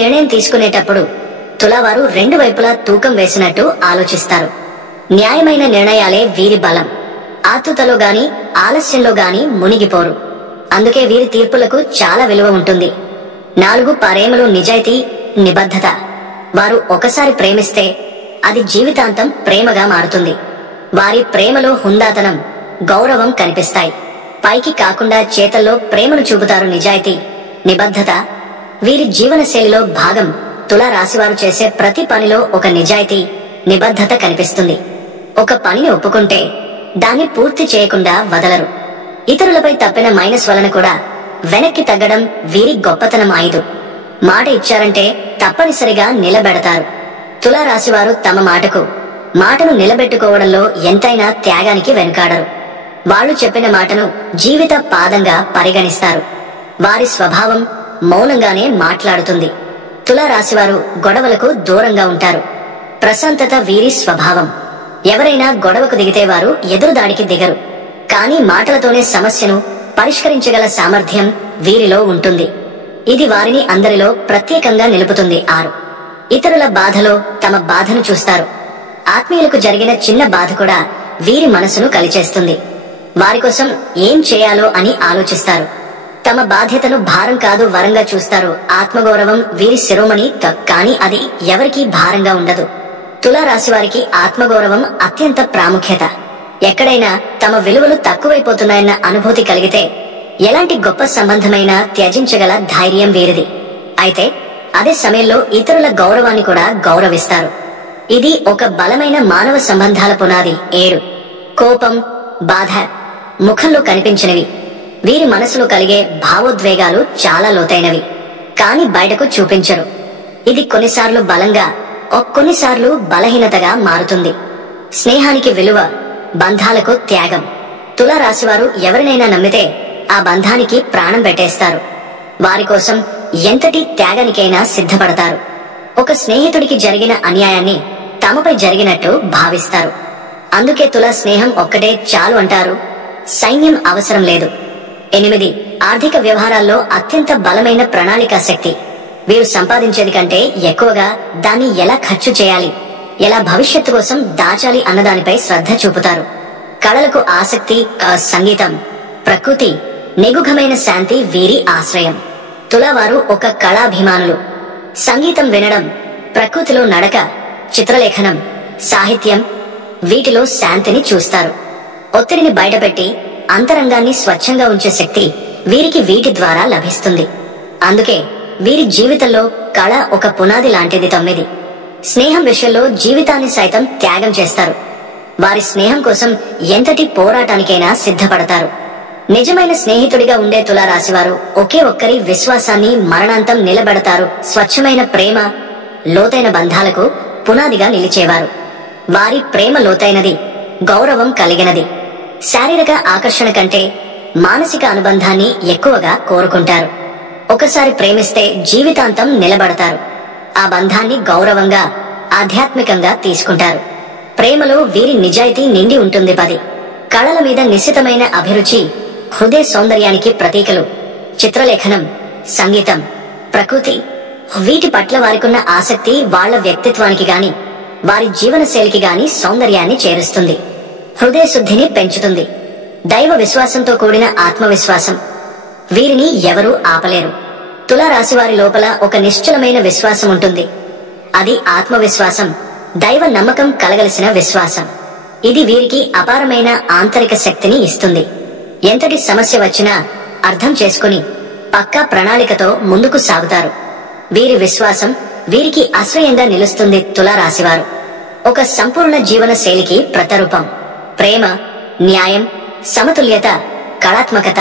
నిర్ణయం తీసుకునేటప్పుడు తులావారు రెండు వైపులా తూకం వేసినట్టు ఆలోచిస్తారు. న్యాయమైన నిర్ణయాలే వీరి బలం. ఆతృతలో గాని ఆలస్యంలో గాని మునిగిపోరు. అందుకే వీరి తీర్పులకు చాలా విలువ ఉంటుంది. 4 పారేములు నిజాయితీ, నిబద్ధత. వారు ఒకసారి ప్రేమిస్తే అది జీవితాంతం ప్రేమగా మారుతుంది. వారి ప్రేమలో హుందాతనం, గౌరవం కనిపిస్తాయి. పైకి కాకుండా చేతల్లో ప్రేమను చూపుతారు. నిజాయితీ, నిబద్ధత వీరి జీవనశైలిలో భాగం. తులా రాశివారు చేసే ప్రతి పనిలో ఒక నిజాయితీ, నిబద్ధత కనిపిస్తుంది. ఒక పనిని ఒప్పుకుంటే దాన్ని పూర్తి చేయకుండా వదలరు. ఇతరులపై తప్పిన మైనస్ వలన కూడా వెనక్కి తగ్గడం వీరి గొప్పతనం. 5 మాట ఇచ్చారంటే తప్పనిసరిగా నిలబెడతారు. తులా రాశివారు తమ మాటను నిలబెట్టుకోవడంలో ఎంతైనా త్యాగానికి వెనుకాడరు. వాళ్ళు చెప్పిన మాటను జీవిత పాదంగా పరిగణిస్తారు. వారి స్వభావం మౌనంగానే మాట్లాడుతుంది. తులా రాశివారు గొడవలకు దూరంగా ఉంటారు. ప్రశాంతత వీరి స్వభావం. ఎవరైనా గొడవకు దిగితే వారు ఎదురుదాడికి దిగరు. కానీ మాటలతోనే సమస్యను పరిష్కరించగల సామర్థ్యం వీరిలో ఉంటుంది. ఇది వారిని అందరిలో ప్రత్యేకంగా నిలుపుతుంది. 6 ఇతరుల బాధలో తమ బాధను చూస్తారు. ఆత్మీయులకు జరిగిన చిన్న బాధ కూడా వీరి మనసును కలిచేస్తుంది. వారి కోసం ఏం చేయాలో అని ఆలోచిస్తారు. తమ బాధ్యతను భారం కాదు వరంగా చూస్తారు. ఆత్మగౌరవం వీరి శిరోమణి. కానీ అది ఎవరికీ భారంగా ఉండదు. తులా రాశి వారికి ఆత్మగౌరవం అత్యంత ప్రాముఖ్యత. ఎక్కడైనా తమ విలువలు తక్కువైపోతున్నాయన్న అనుభూతి కలిగితే ఎలాంటి గొప్ప సంబంధమైనా త్యజించగల ధైర్యం వీరిది. అయితే అదే సమయంలో ఇతరుల గౌరవాన్ని కూడా గౌరవిస్తారు. ఇది ఒక బలమైన మానవ సంబంధాల పునాది. 7 కోపం, బాధ ముఖంలో కనిపించినవి. వీరి మనసులో కలిగే భావోద్వేగాలు చాలా లోతైనవి. కాని బయటకు చూపించరు. ఇది కొన్నిసార్లు బలంగా, కొన్నిసార్లు బలహీనతగా మారుతుంది. స్నేహానికి విలువ, బంధాలకు త్యాగం. తులా రాశివారు ఎవరినైనా నమ్మితే ఆ బంధానికి ప్రాణం పెట్టేస్తారు. వారి కోసం ఎంతటి త్యాగానికైనా సిద్ధపడతారు. ఒక స్నేహితుడికి జరిగిన అన్యాయాన్ని తమపై జరిగినట్టు భావిస్తారు. అందుకే తులా స్నేహం ఒక్కటే చాలు అంటారు. సైన్యం అవసరం లేదు. 8 ఆర్థిక వ్యవహారాల్లో అత్యంత బలమైన ప్రణాళికా శక్తి. వీరు సంపాదించేది కంటే ఎక్కువగా దాన్ని ఎలా ఖర్చు చేయాలి, ఎలా భవిష్యత్తు కోసం దాచాలి అన్నదానిపై శ్రద్ధ చూపుతారు. కళలకు ఆసక్తి, సంగీతం, ప్రకృతి, నిగుఘమైన శాంతి వీరి ఆశ్రయం. తులావారు ఒక కళాభిమానులు. సంగీతం వినడం, ప్రకృతిలో నడక, చిత్రలేఖనం, సాహిత్యం వీటిలో శాంతిని చూస్తారు. ఒత్తిడిని బయటపెట్టి అంతరంగాన్ని స్వచ్ఛంగా ఉంచే శక్తి వీరికి వీటి ద్వారా లభిస్తుంది. అందుకే వీరి జీవితంలో కళ ఒక పునాది లాంటిది. 9 స్నేహం విషయంలో జీవితాన్ని సైతం త్యాగం చేస్తారు. వారి స్నేహం కోసం ఎంతటి పోరాటానికైనా సిద్ధపడతారు. నిజమైన స్నేహితుడిగా ఉండే తులా రాశివారు ఒకే ఒక్కరి విశ్వాసాన్ని మరణాంతం నిలబెడతారు. స్వచ్ఛమైన ప్రేమ లోతైన బంధాలకు పునాదిగా నిలిచేవారు. వారి ప్రేమ లోతైనది, గౌరవం కలిగినది. శారీరక ఆకర్షణ కంటే మానసిక అనుబంధాన్ని ఎక్కువగా కోరుకుంటారు. ఒకసారి ప్రేమిస్తే జీవితాంతం నిలబడతారు. ఆ బంధాన్ని గౌరవంగా, ఆధ్యాత్మికంగా తీసుకుంటారు. ప్రేమలో వీరి నిజాయితీ నిండి ఉంటుంది. 10 కళల మీద నిశ్చితమైన అభిరుచి హృదయ సౌందర్యానికి ప్రతీకలు. చిత్రలేఖనం, సంగీతం, ప్రకృతి వీటి పట్ల వారికున్న ఆసక్తి వాళ్ల వ్యక్తిత్వానికి గాని వారి జీవనశైలికి గాని సౌందర్యాన్ని చేరుస్తుంది. హృదయ శుద్ధిని పెంచుతుంది. దైవ విశ్వాసంతో కూడిన ఆత్మవిశ్వాసం. వీరిని ఎవరూ ఆపలేరు. తులా రాశివారి లోపల ఒక నిశ్చలమైన విశ్వాసం ఉంటుంది. అది ఆత్మవిశ్వాసం, దైవ నమ్మకం కలగలిసిన విశ్వాసం. ఇది వీరికి అపారమైన ఆంతరిక శక్తిని ఇస్తుంది. ఎంతటి సమస్య వచ్చినా అర్థం చేసుకుని పక్కా ప్రణాళికతో ముందుకు సాగుతారు. వీరి విశ్వాసం వీరికి ఆశ్రయంగా నిలుస్తుంది. తులా రాశివారు ఒక సంపూర్ణ జీవన శైలికి ప్రతరూపం. ప్రేమ, న్యాయం, సమతుల్యత, కళాత్మకత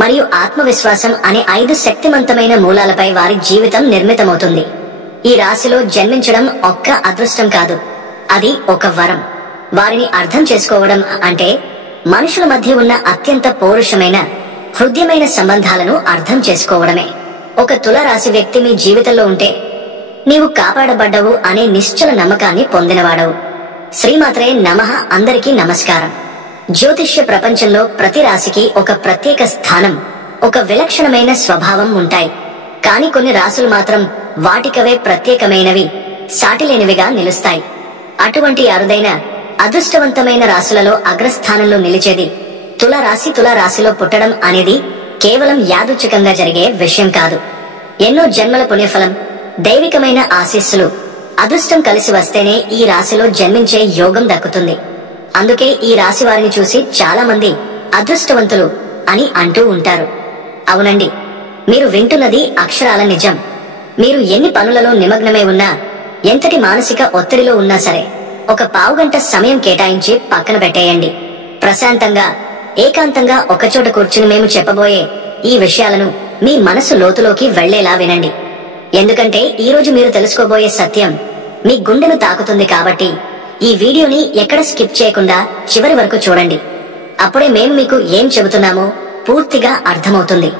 మరియు ఆత్మవిశ్వాసం అనే 5 శక్తివంతమైన మూలాలపై వారి జీవితం నిర్మితమవుతుంది. ఈ రాశిలో జన్మించడం ఒక్క అదృష్టం కాదు, అది ఒక వరం. వారిని అర్థం చేసుకోవడం అంటే మనుషుల మధ్య ఉన్న అత్యంత పౌరుషమైన, హృదయమైన సంబంధాలను అర్థం చేసుకోవడమే. ఒక తులారాశి వ్యక్తి మీ జీవితంలో ఉంటే నీవు కాపాడబడ్డవు అనే నిశ్చల నమ్మకాన్ని పొందినవాడవు. శ్రీమాత్రే నమః. అందరికీ నమస్కారం. జ్యోతిష్య ప్రపంచంలో ప్రతి రాశికి ఒక ప్రత్యేక స్థానం, ఒక విలక్షణమైన స్వభావం ఉంటాయి. కానీ కొన్ని రాశులు మాత్రం వాటికవే ప్రత్యేకమైనవి, సాటిలేనివిగా నిలుస్తాయి. అటువంటి అరుదైన అదృష్టవంతమైన రాశులలో అగ్రస్థానంలో నిలిచేది తులారాశి. తులారాశిలో పుట్టడం అనేది కేవలం యాదృచ్ఛికంగా జరిగే విషయం కాదు. ఎన్నో జన్మల పుణ్యఫలం, దైవికమైన ఆశీస్సులు, అదృష్టం కలిసి వస్తేనే ఈ రాశిలో జన్మించే యోగం దక్కుతుంది. అందుకే ఈ రాశి వారిని చూసి చాలా మంది అదృష్టవంతులు అని అంటూ ఉంటారు. అవునండి, మీరు వింటున్నది అక్షరాల నిజం. మీరు ఎన్ని పనులలో నిమగ్నమై ఉన్నా, ఎంతటి మానసిక ఒత్తిడిలో ఉన్నా సరే, ఒక పావుగంట సమయం కేటాయించి పక్కన పెట్టేయండి. ప్రశాంతంగా, ఏకాంతంగా ఒకచోట కూర్చుని మేము చెప్పబోయే ఈ విషయాలను మీ మనసు లోతులోకి వెళ్లేలా వినండి. ఎందుకంటే ఈరోజు మీరు తెలుసుకోబోయే సత్యం మీ గుండెను తాకుతుంది. కాబట్టి ఈ వీడియోని ఎక్కడ స్కిప్ చేయకుండా చివరి వరకు చూడండి. అప్పుడే మేము మీకు ఏం చెబుతున్నామో పూర్తిగా అర్థమవుతుంది.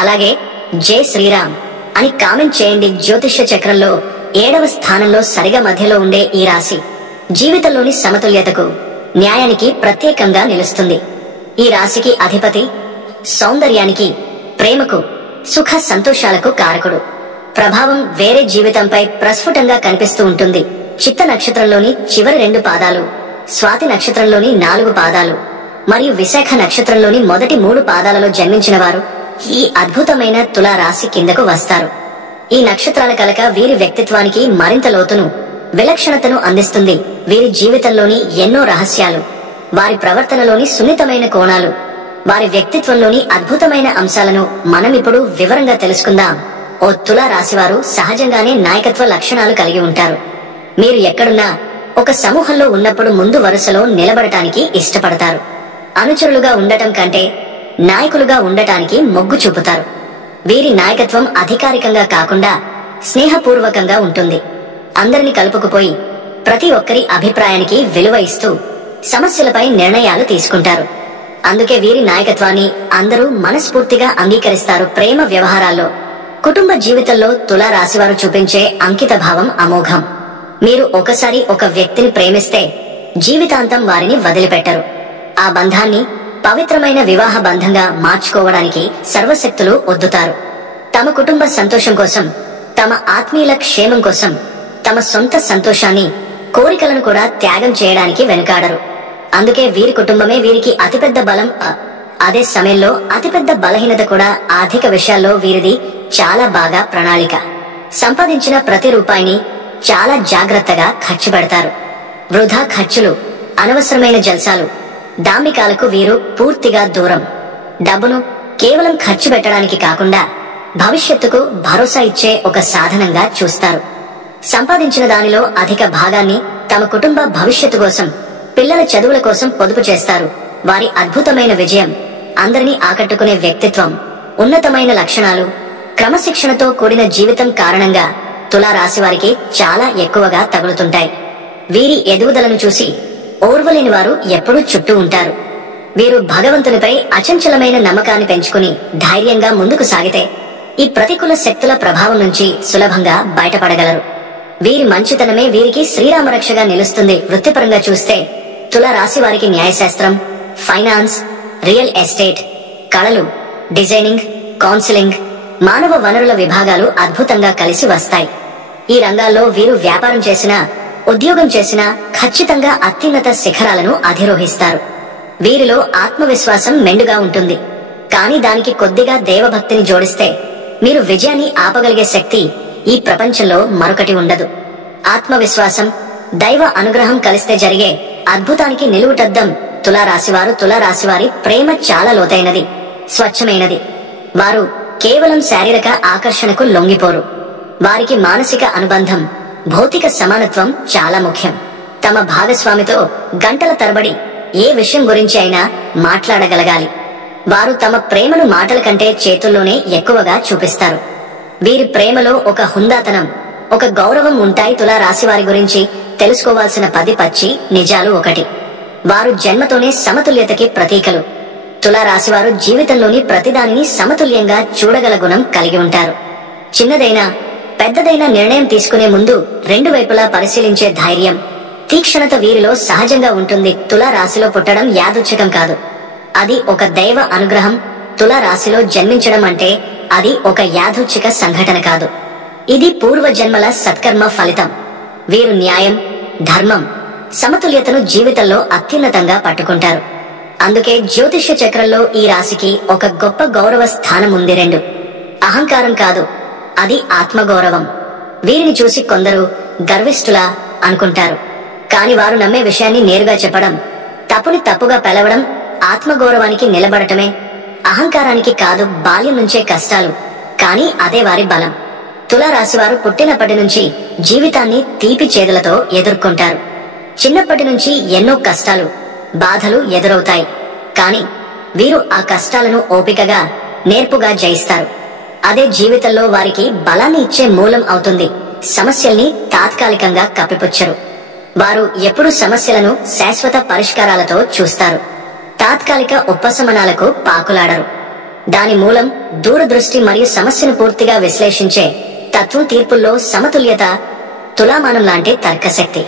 అలాగే జై శ్రీరామ్ అని కామెంట్ చేయండి. జ్యోతిష్య చక్రంలో 7వ స్థానంలో సరిగా మధ్యలో ఉండే ఈ రాశి జీవితంలోని సమతుల్యతకు, న్యాయానికి ప్రత్యేకంగా నిలుస్తుంది. ఈ రాశికి అధిపతి సౌందర్యానికి, ప్రేమకు, సుఖ సంతోషాలకు కారకుడు. ప్రభావం వేరే జీవితంపై ప్రస్ఫుటంగా కనిపిస్తూ ఉంటుంది. చిత్త నక్షత్రంలోని చివరి 2 పాదాలు, స్వాతి నక్షత్రంలోని 4 పాదాలు మరియు విశాఖ నక్షత్రంలోని మొదటి 3 పాదాలలో జన్మించిన వారు ఈ అద్భుతమైన తులా రాశి కిందకు వస్తారు. ఈ నక్షత్రాల కలక వీరి వ్యక్తిత్వానికి మరింత లోతును, విలక్షణతను అందిస్తుంది. వీరి జీవితంలోని ఎన్నో రహస్యాలు, వారి ప్రవర్తనలోని సున్నితమైన కోణాలు, వారి వ్యక్తిత్వంలోని అద్భుతమైన అంశాలను మనం ఇప్పుడు వివరంగా తెలుసుకుందాం. ఓ తులా రాశివారు సహజంగానే నాయకత్వ లక్షణాలు కలిగి ఉంటారు. మీరు ఎక్కడున్నా, ఒక సమూహంలో ఉన్నప్పుడు ముందు వరుసలో నిలబడటానికి ఇష్టపడతారు. అనుచరులుగా ఉండటం కంటే నాయకులుగా ఉండటానికి మొగ్గు చూపుతారు. వీరి నాయకత్వం అధికారికంగా కాకుండా స్నేహపూర్వకంగా ఉంటుంది. అందరిని కలుపుకుపోయి ప్రతి ఒక్కరి అభిప్రాయానికి విలువ ఇస్తూ సమస్యలపై నిర్ణయాలు తీసుకుంటారు. అందుకే వీరి నాయకత్వాన్ని అందరూ మనస్ఫూర్తిగా అంగీకరిస్తారు. ప్రేమ వ్యవహారాల్లో, కుటుంబ జీవితంలో తులా రాశివారు చూపించే అంకిత భావం అమోఘం. మీరు ఒకసారి ఒక వ్యక్తిని ప్రేమిస్తే జీవితాంతం వారిని వదిలిపెట్టరు. ఆ బంధాన్ని పవిత్రమైన వివాహ బంధంగా మార్చుకోవడానికి సర్వశక్తులు ఒద్దుతారు. తమ కుటుంబ సంతోషం కోసం, తమ ఆత్మీయుల క్షేమం కోసం, తమ సొంత సంతోషాన్ని, కోరికలను కూడా త్యాగం చేయడానికి వెనుకాడరు. అందుకే వీరి కుటుంబమే వీరికి అతిపెద్ద బలం. అదే సమయంలో అతిపెద్ద బలహీనత కూడా. ఆర్థిక విషయాల్లో వీరిది చాలా బాగా ప్రణాళిక. సంపాదించిన ప్రతి రూపాయిని చాలా జాగ్రత్తగా ఖర్చు పెడతారు. వృధా ఖర్చులు, అనవసరమైన జల్సాలు, డాంబికాలకు వీరు పూర్తిగా దూరం. డబ్బును కేవలం ఖర్చు పెట్టడానికి కాకుండా భవిష్యత్తుకు భరోసా ఇచ్చే ఒక సాధనంగా చూస్తారు. సంపాదించిన దానిలో అధిక భాగాన్ని తమ కుటుంబ భవిష్యత్తు కోసం, పిల్లల చదువుల కోసం పొదుపు చేస్తారు. వారి అద్భుతమైన విజయం, అందరినీ ఆకట్టుకునే వ్యక్తిత్వం, ఉన్నతమైన లక్షణాలు, క్రమశిక్షణతో కూడిన జీవితం కారణంగా తులా రాశి వారికి చాలా ఎక్కువగా తగులుతుంటాయి. వీరి ఎదుగుదలను చూసి ఓర్వలేని వారు ఎప్పుడూ చుట్టూ ఉంటారు. వీరు భగవంతునిపై అచంచలమైన నమ్మకాన్ని పెంచుకుని ధైర్యంగా ముందుకు సాగితే ఈ ప్రతికూల శక్తుల ప్రభావం నుంచి సులభంగా బయటపడగలరు. వీరి మంచితనమే వీరికి శ్రీరామరక్షగా నిలుస్తుంది. వృత్తిపరంగా చూస్తే తులా రాశి వారికి న్యాయశాస్త్రం, ఫైనాన్స్, రియల్ ఎస్టేట్, కళలు, డిజైనింగ్, కౌన్సిలింగ్, మానవ వనరుల విభాగాలు అద్భుతంగా కలిసి వస్తాయి. ఈ రంగాల్లో వీరు వ్యాపారం చేసినా, ఉద్యోగం చేసినా ఖచ్చితంగా అత్యున్నత శిఖరాలను అధిరోహిస్తారు. వీరిలో ఆత్మవిశ్వాసం మెండుగా ఉంటుంది. కానీ దానికి కొద్దిగా దేవభక్తిని జోడిస్తే మీరు విజయాన్ని ఆపగలిగే శక్తి ఈ ప్రపంచంలో మరొకటి ఉండదు. ఆత్మవిశ్వాసం, దైవ అనుగ్రహం కలిస్తే జరిగే అద్భుతానికి నిలువుటద్దం తులా రాశివారు. తులా రాశివారి ప్రేమ చాలా లోతైనది, స్వచ్ఛమైనది. వారు కేవలం శారీరక ఆకర్షణకు లొంగిపోరు. వారికి మానసిక అనుబంధం, భౌతిక సమానత్వం చాలా ముఖ్యం. తమ భాగస్వామితో గంటల తరబడి ఏ విషయం గురించి అయినా మాట్లాడగలగాలి. వారు తమ ప్రేమను మాటల కంటే చేతుల్లోనే ఎక్కువగా చూపిస్తారు. వీరి ప్రేమలో ఒక హుందాతనం, ఒక గౌరవం ఉంటాయి. తులా రాశివారి గురించి తెలుసుకోవాల్సిన 10 పచ్చి నిజాలు. 1. వారు జన్మతోనే సమతుల్యతకి ప్రతీకలు. తులా రాశివారు జీవితంలోని ప్రతిదానిని సమతుల్యంగా చూడగల గుణం కలిగి ఉంటారు. చిన్నదైనా పెద్దదైన నిర్ణయం తీసుకునే ముందు 2 వైపులా పరిశీలించే ధైర్యం, తీక్షణత వీరిలో సహజంగా ఉంటుంది. తులా రాశిలో పుట్టడం యాదృచ్ఛికం కాదు, అది ఒక దైవ అనుగ్రహం. తులా రాశిలో జన్మించడం అంటే అది ఒక యాదృచ్ఛిక సంఘటన కాదు. ఇది పూర్వజన్మల సత్కర్మ ఫలితం. వీరు న్యాయం, ధర్మం, సమతుల్యతను జీవితంలో అత్యున్నతంగా పట్టుకుంటారు. అందుకే జ్యోతిష్య చక్రంలో ఈ రాశికి ఒక గొప్ప గౌరవ స్థానం ఉంది. 2 అహంకారం కాదు, అది ఆత్మగౌరవం. వీరిని చూసి కొందరు గర్విష్ఠులా అనుకుంటారు. కాని వారు నమ్మే విషయాన్ని నేరుగా చెప్పడం, తప్పుని తప్పుగా పెలవడం ఆత్మగౌరవానికి నిలబడటమే. అహంకారానికి కాదు, బాల్యం నుంచే కష్టాలు, కానీ అదే వారి బలం. తులారాశివారు పుట్టినప్పటి నుంచి జీవితాన్ని తీపి చేదులతో ఎదుర్కొంటారు. చిన్నప్పటి నుంచి ఎన్నో కష్టాలు, బాధలు ఎదురవుతాయి. కాని వీరు ఆ కష్టాలను ఓపికగా, నేర్పుగా జయిస్తారు. అదే జీవితంలో వారికి బలాన్ని ఇచ్చే మూలం అవుతుంది. సమస్యల్ని తాత్కాలికంగా కప్పిపుచ్చరు. వారు ఎప్పుడు సమస్యలను శాశ్వత పరిష్కారాలతో చూస్తారు. తాత్కాలిక ఉపశమనాలకు పాకులాడరు. దాని మూలం దూరదృష్టి మరియు సమస్యను పూర్తిగా విశ్లేషించే తత్వం. తీర్పుల్లో సమతుల్యత తులామానం లాంటి తర్కశక్తి.